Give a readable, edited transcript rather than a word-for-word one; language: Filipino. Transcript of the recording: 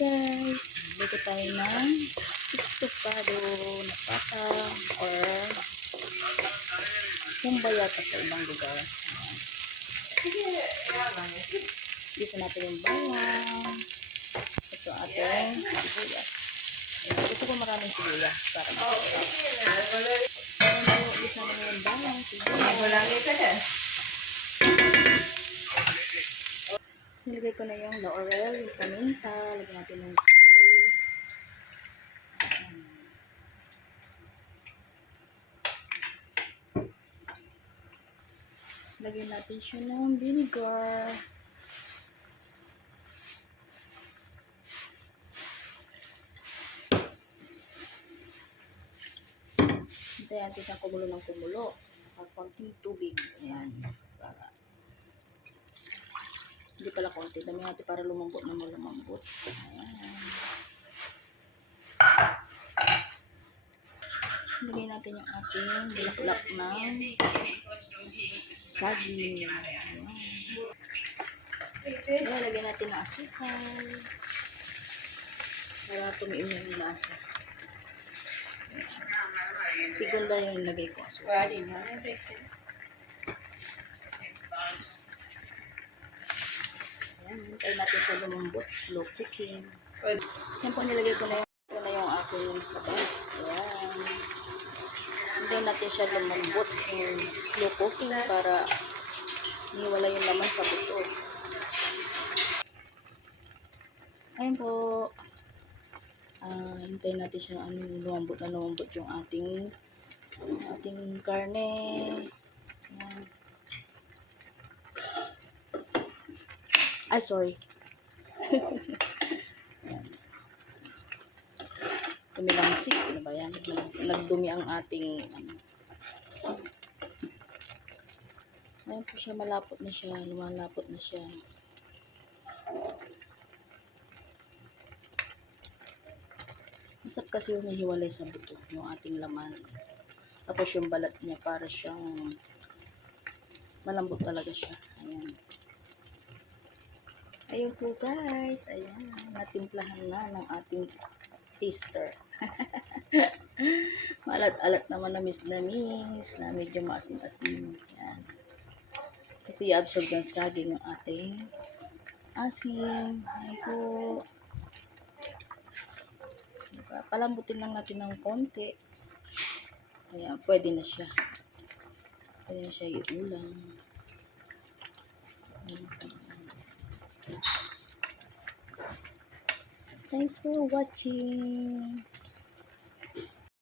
guys, dito tayo ng estofado na pata or kumbayata sa ibang lugar. Isa natin yung bawang. Ito ating sibuyas. Gusto ko maraming sibuyas para isa naman yung bawang, sibuyas. Nilagay ko na yung laurel, yung paminta, lagyan natin ng soy. Lagyan natin siya ng vinegar. Hintayin natin siyang kumulo ng kumulo. Saka konting tubig. Ayan. Para hindi pala konti. Dami natin para lumambot na lumambot. Ayan. Lagyan natin yung ating bulaklak ng saging. Ayan. Ayan, lagyan natin ng asukal. Para tumiim yung lasa. Segunda yung lagay ko asukal. Ayan, hintay natin siya lumambot. Slow cooking. Yan po, nilagay ko na yung aking sabaw. Ayan. Hintay natin siya lumambot. Yung slow cooking para niwala yung laman sa buto. Ayan po. Hintayin natin siya lumambot na lumambot yung ating karne. Ayan. Ay, sorry. Tumilangsik. Ano ba yan? Nagdumi ang ating ayan po siya, malapot na siya. Lumalapot na siya. Masarap kasi yung nahiwalay sa buto, yung ating laman. Tapos yung balat niya para siyang malambot talaga siya. Ayan. Ayun po guys. Ayan. Natimplahan na ng ating taster. Malat-alat naman na namis na medyo maasim-asim. Ayan. Kasi i-absorb ng saging yung ating asim. Ayan po. Diba? Palambutin lang natin ng konti. Ayan, pwede na siya. Pwede na siya iulam. Thanks for watching.